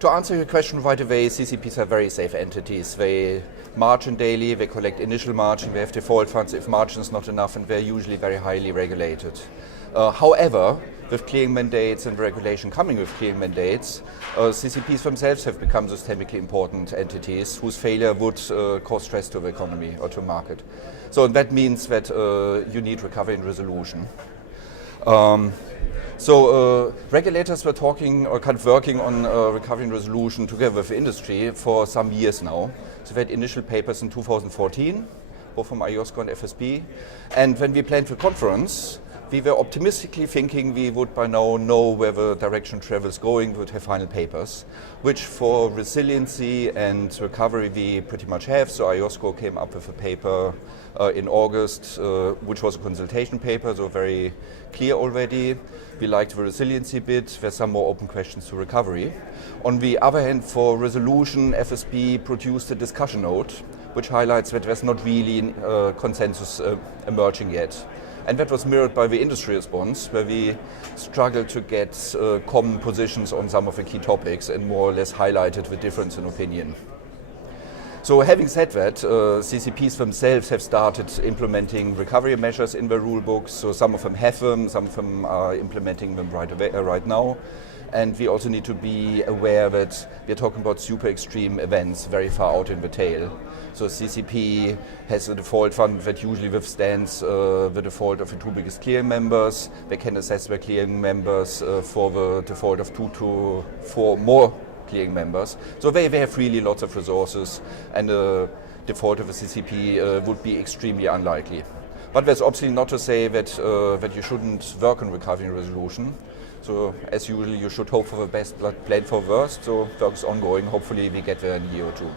To answer your question right away, CCPs are very safe entities. They margin daily, they collect initial margin, they have default funds if margin is not enough, and they're usually very highly regulated. However, with clearing mandates and regulation coming with clearing mandates, CCPs themselves have become systemically important entities whose failure would cause stress to the economy or to the market. So that means that you need recovery and resolution. Regulators were talking or kind of working on recovery and resolution together with the industry for some years now. So we had initial papers in 2014, both from IOSCO and FSB. And when we planned the conference, we were optimistically thinking we would by now know where the direction travel is going, we would have final papers, which for resiliency and recovery we pretty much have. So IOSCO came up with a paper in August, which was a consultation paper, so very clear already. We liked the resiliency bit. There's some more open questions to recovery. On the other hand, for resolution, FSB produced a discussion note, which highlights that there's not really consensus emerging yet. And that was mirrored by the industry response, where we struggled to get common positions on some of the key topics and more or less highlighted the difference in opinion. So having said that, CCPs themselves have started implementing recovery measures in their rule books. So some of them have them, some of them are implementing them right now. And we also need to be aware that we're talking about super extreme events very far out in the tail. So CCP has a default fund that usually withstands the default of the two biggest clearing members. They can assess their clearing members for the default of 2 to 4 more clearing members. So they have really lots of resources, and the default of a CCP would be extremely unlikely. But that's obviously not to say that you shouldn't work on recovery and resolution. So as usual, you should hope for the best but plan for the worst. So work is ongoing. Hopefully we get there in a year or two.